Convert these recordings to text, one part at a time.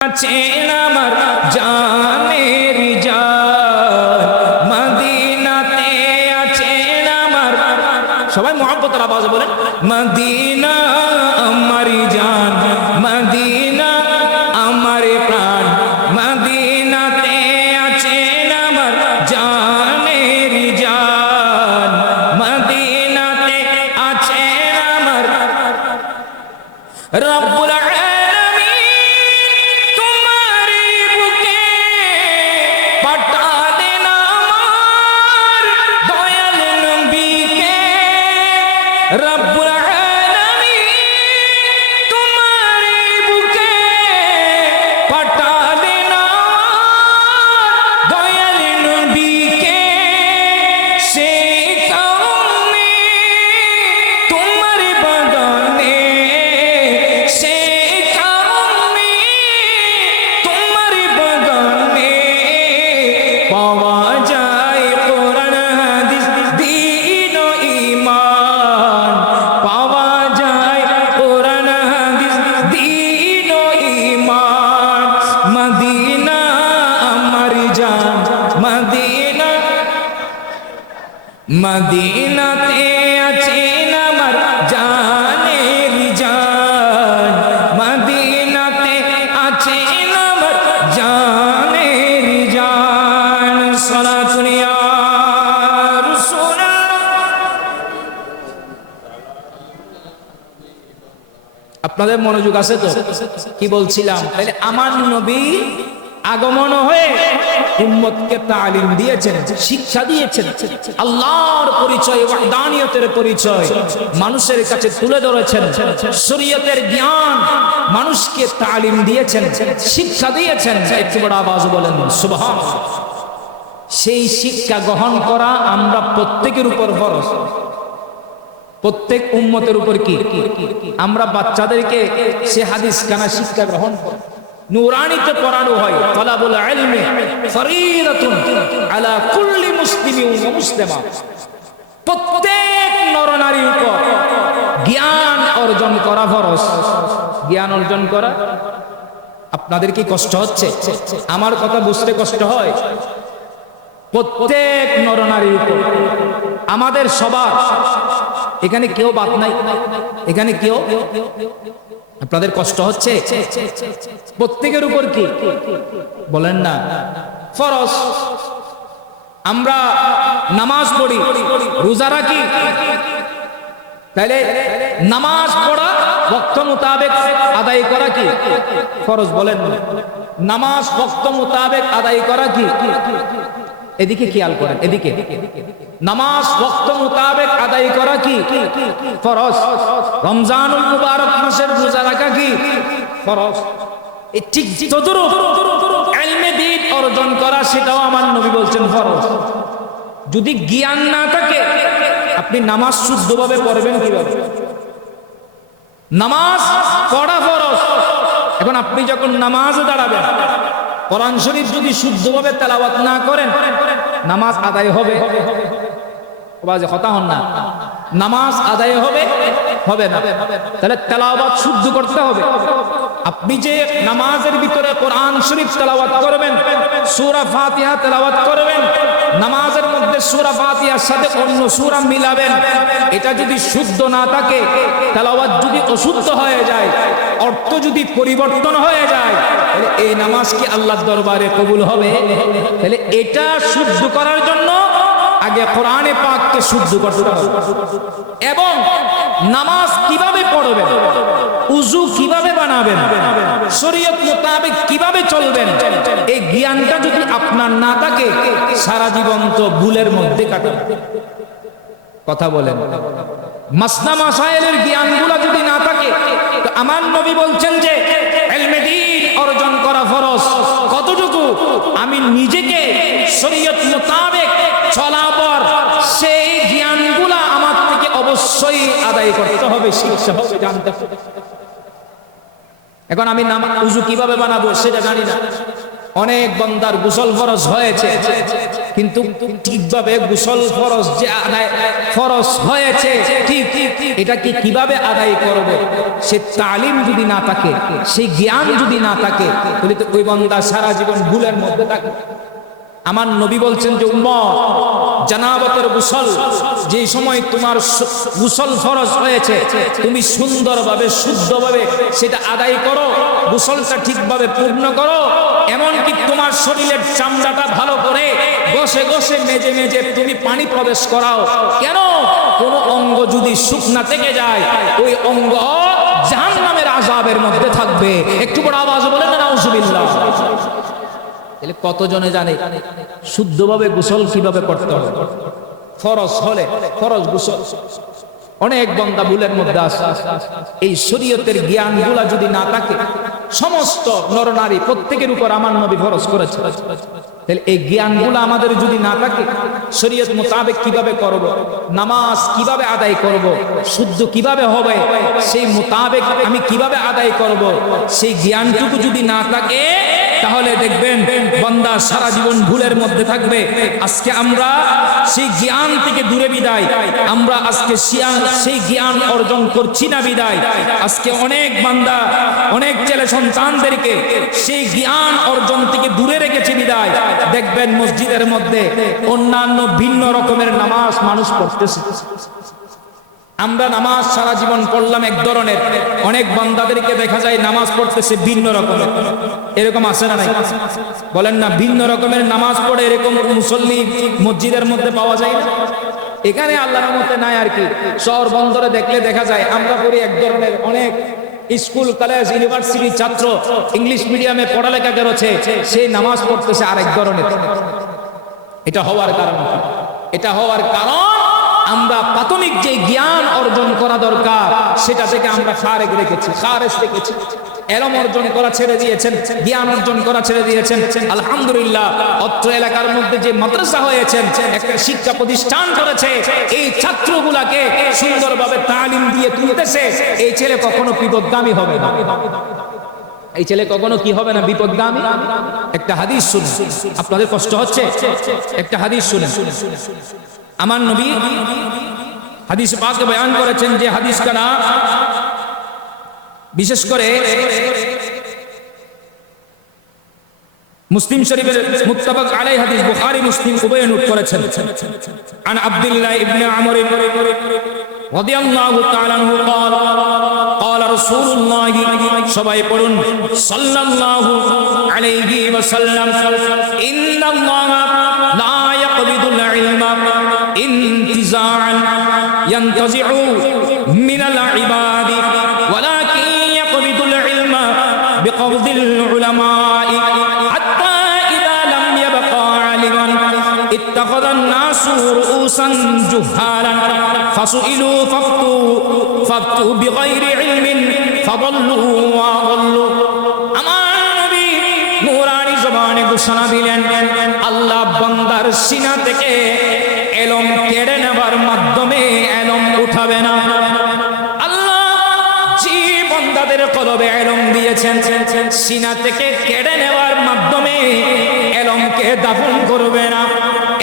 আছেন আমার জানের জান, মদিনাতে আছেন আমার। সবাই মুহাব্বতের আওয়াজে বলেন, মদিনা আমার জান, মদিনা আমার প্রাণ, মদিনাতে আছেন আমার জানের জান, মদিনাতে আছেন আমার রব্বুল রব্বুল আলামিন তোমারে বুকে পাঠালেন দয়াল নবীকে, সেই কারণে তোমার বাগানে, সেই কারণে তোমার বাগানে পাওয়া যায় কোরআন হাদিস দ্বীন ও ঈমান, পাওয়া যায় কোরআন হাদিস দ্বীন ও ঈমান। মদিনা আমার জান, মদিনা, মদিনাতে আছেন আমার জানের জান, মদিনাতে আছেন আমার জানের জান। সালাতুন ইয়া রাসূলুল্লাহ। আপনাদের মনোযোগ আছে তো? কি বলছিলাম? তাহলে আমার নবী আগমন হয়ে উম্মতকে তালিম দিয়েছেন, শিক্ষা দিয়েছেন, আল্লাহর পরিচয়, ওয়াহদানিয়তের পরিচয় মানুষের কাছে তুলে ধরেছেন, শরীয়তের জ্ঞান মানুষকে তালিম দিয়েছেন, শিক্ষা দিয়েছেন। একটু বড় আওয়াজ বলেন সুবহানাল্লাহ। সেই শিক্ষা গ্রহণ করা আমরা প্রত্যেকের উপর ফরজ, প্রত্যেক উম্মতের উপর। কি আমরা বাচ্চাদেরকে সে হাদিস কানা শিক্ষা গ্রহণ করি, নূরানিতে পড়ানো হয়। তালাবুল ইলমি ফরিদাতুন আলা কুল্লি মুসলিমিন ওয়া মুসলিমা। প্রত্যেক নরনারীর উপর জ্ঞান অর্জন করা ফরজ। জ্ঞান অর্জন করা। আপনাদের কি কষ্ট হচ্ছে? আমার কথা বুঝতে কষ্ট হয়? প্রত্যেক নরনারীর উপর, আমাদের সবার, এখানে কেউ বাদ নাই, এখানে কেউ, আপনাদের কষ্ট হচ্ছে? প্রত্যেকের উপর কি বলেন না ফরজ। আমরা নামাজ পড়ি, রোজা রাখি, তাহলে নামাজ পড়া ওয়াক্ত মোতাবেক আদায় করা কি ফরজ? বলেন নামাজ ওয়াক্ত মোতাবেক আদায় করা কি? এদিকে খেয়াল করেন, এদিকে নামাজ ওয়াক্ত মোতাবেক আদায় করা কি ফরজ? রমজানুল মুবারক মাসের রোজা রাখা কি ফরজ? এই ঠিক তদ্রুপ ইলমে দ্বীন অর্জন করা, সেটাও আমার নবী বলছেন ফরজ। যদি জ্ঞান না থাকে আপনি নামাজ শুদ্ধভাবে পড়বেন কিভাবে? নামাজ পড়া ফরজ। এখন আপনি যখন নামাজে দাঁড়াবেন, কোরআন শরীফ যদি শুদ্ধভাবে তেলাওয়াত না করেন নামাজ আদায় হবে? বাজে কথা হন না, নামাজ আদায় হবে হবে না। তাহলে তেলাওয়াত শুদ্ধ করতে হবে। আপনি যে নামাজের ভিতরে কোরআন শরীফ তেলাওয়াত করবেন, সূরা ফাতিহা তেলাওয়াত করবেন, নামাজের মধ্যে সূরা ফাতিহার সাথে অন্য সূরা মিলাবেন, এটা যদি শুদ্ধ না থাকে, তেলাওয়াত যদি অশুদ্ধ হয়ে যায়, অর্থ যদি পরিবর্তন হয়ে যায়, তাহলে এই নামাজ কি আল্লাহর দরবারে কবুল হবে? তাহলে এটা শুদ্ধ করার জন্য আগে কোরআনে পাককে শুদ্ধ করতে হবে। এবং নামাজ কিভাবে পড়বেন, উযু কিভাবে বানাবেন, শরীয়ত মোতাবেক কিভাবে চলবেন, এই জ্ঞানটা যদি আপনার না থাকে সারা জীবন তো ভুলের মধ্যে কাটাবেন। কথা বলেন, মাসনা মাসাইলের জ্ঞানগুলো যদি না থাকে, তো আমার নবী বলছেন যে ইলমে দ্বীন অর্জন করা ফরজ। কতটুকু? আমি নিজেকে শরীয়ত মোতাবেক চলার পর সেই জ্ঞানগুলা আমার থেকে অবশ্যই আদায় করতে হবে, শিখতে হবে, জানতে হবে। এখন আমি উযু কিভাবে বানাবো সেটা জানি না, অনেক বান্দার গোসল ফরজ হয়েছে, কিন্তু ঠিকভাবে গোসল ফরজ যে আদায় ফরজ হয়েছে ঠিক এটা কি কিভাবে আদায় করবে, সে তালিম যদি না থাকে, সেই জ্ঞান যদি না থাকে, তাহলে তো ওই বান্দা সারা জীবন ভুলের মধ্যে থাকে। আমার নবী বলছেন যে উম্মত, জানাবতের গোসল যে সময় তোমার গোসল ফরজ হয়েছে, তুমি সুন্দরভাবে শুদ্ধভাবে সেটা আদায় করো, গোসলটা ঠিকভাবে পূর্ণ করো, এমনকি তোমার শরীরের চামড়াটা ভালো করে ঘষে ঘষে মেজে মেজে তুমি পানি প্রবেশ করাও। কেন? কোন অঙ্গ যদি শুকনা থেকে যায়, ওই অঙ্গ জাহান্নামের আযাবের মধ্যে থাকবে। একটু বড় আওয়াজ বলেন না নাউজুবিল্লাহ। তাহলে কতজনে জানে শুদ্ধভাবে গোসল কিভাবে করতে হবে? ফরজ হলে ফরজ গোসল অনেক বান্দা ভুলের মধ্যে আছে। এই শরীয়তের জ্ঞানগুলা যদি না থাকে, সমস্ত নরনারী প্রত্যেকের উপর আমার নবী ফরজ করেছে, তাহলে এই জ্ঞানগুলো আমাদের যদি না থাকে, শরীয়ত মোতাবেক কিভাবে করব, নামাজ কিভাবে আদায় করব, শুদ্ধ কিভাবে হবে, সেই মোতাবেক আমি কিভাবে আদায় করব, সেই জ্ঞানটুকু যদি না থাকে, তাহলে দেখবেন বান্দা সারা জীবন ভুলের মধ্যে থাকবে। আজকে আমরা সেই জ্ঞান থেকে দূরে বিদায়, আমরা আজকে সেই জ্ঞান অর্জন করছি না বিদায়, আজকে অনেক বান্দা অনেক ছেলে সন্তানদেরকে সেই জ্ঞান অর্জন থেকে দূরে রেখেছে বিদায়। দেখবেন মসজিদের মধ্যে অন্যান্য ভিন্ন রকমের নামাজ মানুষ পড়তেছে। আমরা নামাজ সারা জীবন পড়লাম এক ধরনের, অনেক বান্দাদেরকে দেখা যায় নামাজ পড়তেছে ভিন্ন রকমের। এরকম আছে না নাই? বলেন না, ভিন্ন রকমের নামাজ পড়ে এরকম মুসল্লি মসজিদের মধ্যে পাওয়া যায় না? এখানে আল্লাহর মতে নাই আর কি। শহর বন্দরে দেখলে দেখা যায় আমরা পড়ি এক ধরনের, অনেক স্কুল কলেজ ইউনিভার্সিটির ছাত্র ইংলিশ মিডিয়ামে পড়ালেখা করেছে, সেই নামাজ পড়তেছে আরেক ধরনের। এটা হওয়ার কারণ, এটা হওয়ার কারণ আমরা প্রাথমিক যে জ্ঞান অর্জন করা দরকার সেটা থেকে আমরা খারেজ রেখেছি, এলম অর্জন করা ছেড়ে দিয়েছেন, জ্ঞান অর্জন করা ছেড়ে দিয়েছেন। আলহামদুলিল্লাহ, অত্র এলাকার মধ্যে যে মাদ্রাসা হয়েছেন, একটা শিক্ষা প্রতিষ্ঠান করেছে, এই ছাত্রগুলাকে সুন্দরভাবে তালিম দিয়ে তুলতেছে। এই ছেলে কখনো বিপদগামী হবে না, এই ছেলে কখনো কি হবে না, বিপদগামী। একটা হাদিস শুনুন, আপনাদের কষ্ট হচ্ছে, একটা হাদিস শুনেন। আমার নবী হাদিস পাকে বয়ান করেছেন, যে হাদিস কানা বিশেষ করে মুসলিম শরীফের মুত্তাফাক আলাইহি হাদিস, বুখারী মুসলিম উভয়ে নোট করেছেন। আন আব্দুল্লাহ ইবনে আমর রাদিয়াল্লাহু তাআলা আনহু قال قال رسول الله, সবাই পড়ুন, সাল্লাল্লাহু আলাইহি ওয়াসাল্লাম, ইন্নাল্লাহা লা ইয়াকবিদুল ইলমা ইনতিজাআন ইয়ানতাজিউ মিনাল ইবাদি ওয়ালাকিন ইয়াকবিদুল ইলমা বিকবদিল উলামা'i হাত্তা ইযা লাম ইয়াবকা আলিমান ইত্তাখাযান নাসু রুউসান জুহালান ফাসুইলু ফাফতু বিগাইরি ইলমিন ফাদাল্লু ওয়া আদাল্লু। আমার নবী নূরানি জবানে ঘোষণা দিলেন, আল্লাহ বান্দার সিনা থেকে এলম কেড়ে নেবার মাধ্যমে এলম উঠাবে না। আল্লাহ যে বান্দাদের কলবে এলম দিয়েছেন, সিনা থেকে কেড়ে নেওয়ার মাধ্যমে এলমকে দাফন করবে না,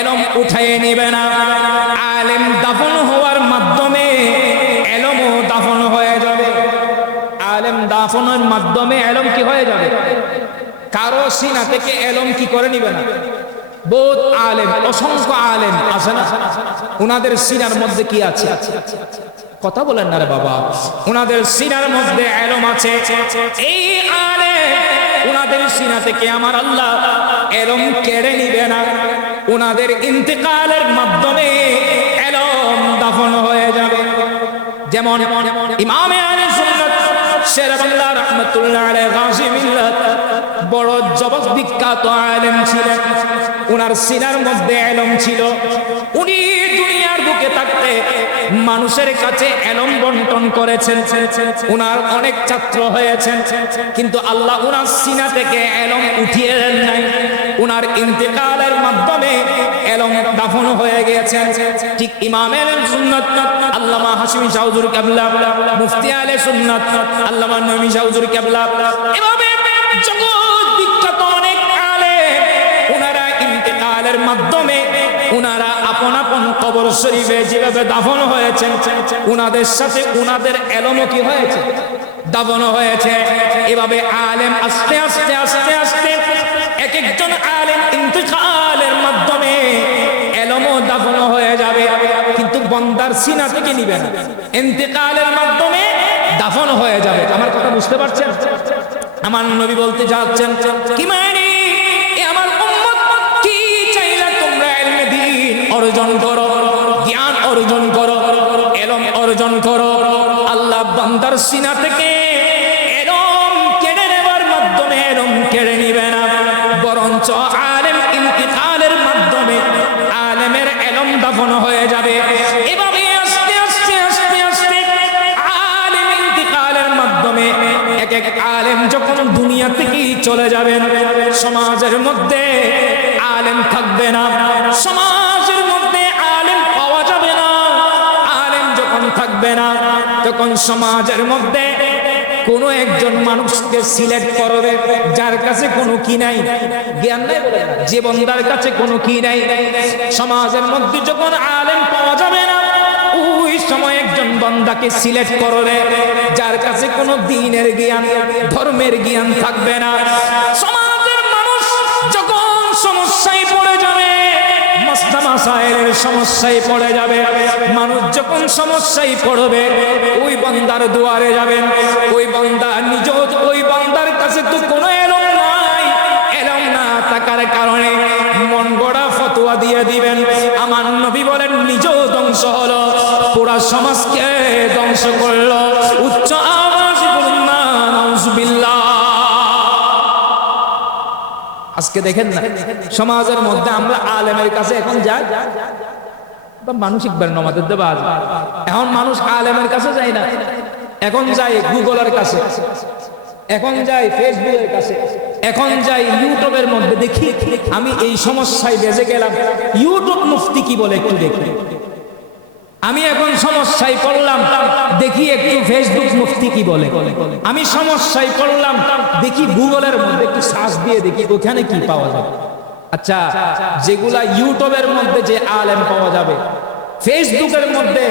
এলম উঠাইয়ে নেবে না। আলেম দাফন হওয়ার মাধ্যমে এলমও দাফন হয়ে যাবে। আলেম দাফনের মাধ্যমে এলম কি হয়ে যাবে? কারো সিনা থেকে এলম কি করে নিবে না। বহুত আলেম, অসংখ্য আলেম আছে না, ওনাদের সিনার মধ্যে কি আছে? কথা বলেন না রে বাবা, ওনাদের সিনার মধ্যে এলম আছে। এই আলেম ওনাদের সিনা থেকে আমার আল্লাহ এলম কেড়ে নিবে না, ওনাদের ইন্তেকালের মাধ্যমে এলম দাফন হয়ে যাবে। যেমন ইমামে আহলে সুন্নাত শেরে বাংলা রাহমাতুল্লাহ আলাইহি গাজী মিল্লাত বড় জবর বিখ্যাত আলেম ছিলেন, ওনার সিনার মধ্যে এলম ছিল। উনি দুনিয়ার বুকে থাকতে মানুষের কাছে এলম বন্টন করেছেন, ওনার অনেক ছাত্র হয়েছেন, কিন্তু আল্লাহ ওনার সিনা থেকে এলম উঠিয়ে দেন নাই। ওনার ইন্তেকালের মাধ্যমে এলম দাফন হয়ে গিয়েছেন। ঠিক ইমামে আহলে সুন্নাত আল্লামা হাশিমি শাহ হুজুর কিবলা, মুফতি আহলে সুন্নাত আল্লামা নঈমি শাহ হুজুর কিবলা, এভাবে জগৎ বিখ্যাত অনেক মাধ্যমে উনারা আপন আপন কবর শরীফে যেভাবে দাফন হয়েছেন, উনাদের সাথে উনাদের এলমও কি হয়েছে, দাফন হয়েছে। এভাবে আলেম আস্তে আস্তে আস্তে আস্তে এক একজন আলেম ইন্তেকালের মাধ্যমে এলমও দাফন হয়ে যাবে, কিন্তু বন্দার সিনা থেকে নিবে না, ইন্তেকালের মাধ্যমে দাফন হয়ে যাবে। আমার কথা বুঝতে পারছেন? আমার নবী বলতে যাচ্ছেন কি মানে আমার উম্মত কি চাইলা তোমরা ইলমে দ্বীন অর্জন করো, জ্ঞান অর্জন করো, ইলম অর্জন করো। আল্লাহ বান্দার সিনা থেকে ইলম কেড়ে নেবার মাধ্যমে ইলম কেড়ে নিবে না, বরঞ্চ আলেম ইন্তিকালের মাধ্যমে আলেমের ইলম দাফন হয়ে যাবে। এভাবে আস্তে আস্তে আস্তে আস্তে আলেম ইন্তিকালের মাধ্যমে এক এক আলেম যখন দুনিয়া থেকে চলে যাবেন, সমাজের মধ্যে আলেম থাকবে না, সমাজের মধ্যে আলেম পাওয়া যাবে না। আলেম যখন থাকবে না, তখন সমাজের মধ্যে কোনো একজন মানুষকে সিলেক্ট করবে যার কাছে কোনো কি নাই, জ্ঞান নাই, যে বন্দার কাছে কোনো কি নাই। সমাজের মধ্যে যখন আলেম পাওয়া যাবে না, ওই সময় একজন বান্দাকে সিলেক্ট করবে যার কাছে কোনো দ্বীনের জ্ঞান, ধর্মের জ্ঞান থাকবে না। সমাজের মানুষ যখন সমস্যায় পড়ে যাবে, মাসলা মাসাইলের সমস্যায় পড়ে যাবে, মানুষ যখন সমস্যায় পড়বে ওই বান্দার দুয়ারে যাবেন। ওই বান্দা নিজ ওই বান্দার কাছে তো কোনো এলম নাই, এলম না থাকার কারণে মন গড়া ফতোয়া দিয়ে দিবেন। আমার নবী বলেন নিজেও ধ্বংস হলো, পুরা সমাজকে ধ্বংস করলো। উচ্চ আওয়াজ বলুন না নাউজুবিল্লাহ। আজকে দেখেন না সমাজের মধ্যে আমরা আলেমের কাছে এখন যাই, মানসিক নমাদের দেবা, এখন মানুষ আলেমের কাছে যায় না, এখন যাই গুগলের কাছে, এখন যাই ফেসবুকের কাছে, এখন যাই ইউটিউবের মধ্যে দেখি আমি এই সমস্যায় বেজে গেলাম, ইউটিউব মুফতি কি বলে একটু দেখি। আমি এখন সমস্যায় পড়লাম, দেখি একটু ফেসবুক মুফতি কি বলে। আমি সমস্যায় পড়লাম, দেখি গুগলের মধ্যে একটু সার্চ দিয়ে দেখি ওখানে কি পাওয়া যাবে। আচ্ছা, যেগুলা ইউটিউবের মধ্যে যে আলেম পাওয়া যাবে, ফেসবুকের মধ্যে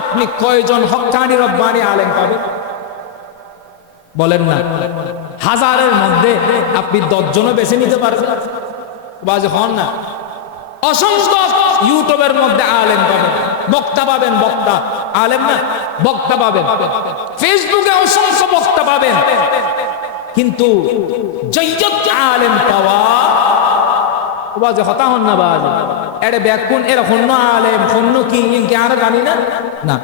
আপনি কয়জন হক্কানি রব্বানি আলেম পাবেন বলেন না? হাজারের মধ্যে আপনি 10 জনও বেছে নিতে পারবেন, বাজে হন না। অসংখ্য ইউটিউবের মধ্যে আলেম পাবেন, বক্তা পাবেন, বক্তা আলেম না, বক্তা পাবেন। ফেসবুকে অসংখ্য বক্তা পাবেন, কিন্তু জয়্যত আলেম পাওয়া বাজে হতা হন না। বাজে এড়ে ব্যাকুন এর হন্য আলেম হন্য কি আর জানি না। না,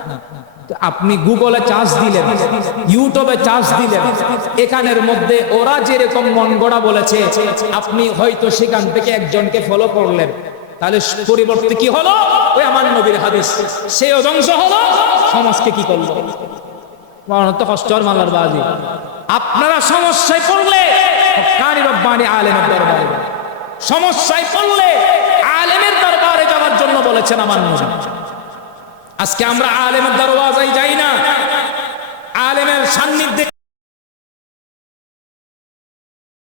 আপনি গুগলে চার্জ দিলেন, ইউটিউবে চার্জ দিলেন, এখানের মধ্যে ওরা যেরকম মন গড়া বলেছে আপনি হয়তো সেখান থেকে একজনকে ফলো করলেন, তাহলে পরিবর্তে কি হলো? ওই আমার নবীর হাদিস, সেও ধ্বংস হলো, সমাজকে কি করলো? তো কষ্টর মালার বাজি। আপনারা সমস্যায় পড়লে হক্কানি রব্বানি আলেমের দরবারে, সমস্যায় পড়লে আলেমের দরবারে যাওয়ার জন্য বলেছেন আমার নবী। আজকে আমরা আলেমের দরওয়াজায় যাই না, আলেমের সান্নিধ্যে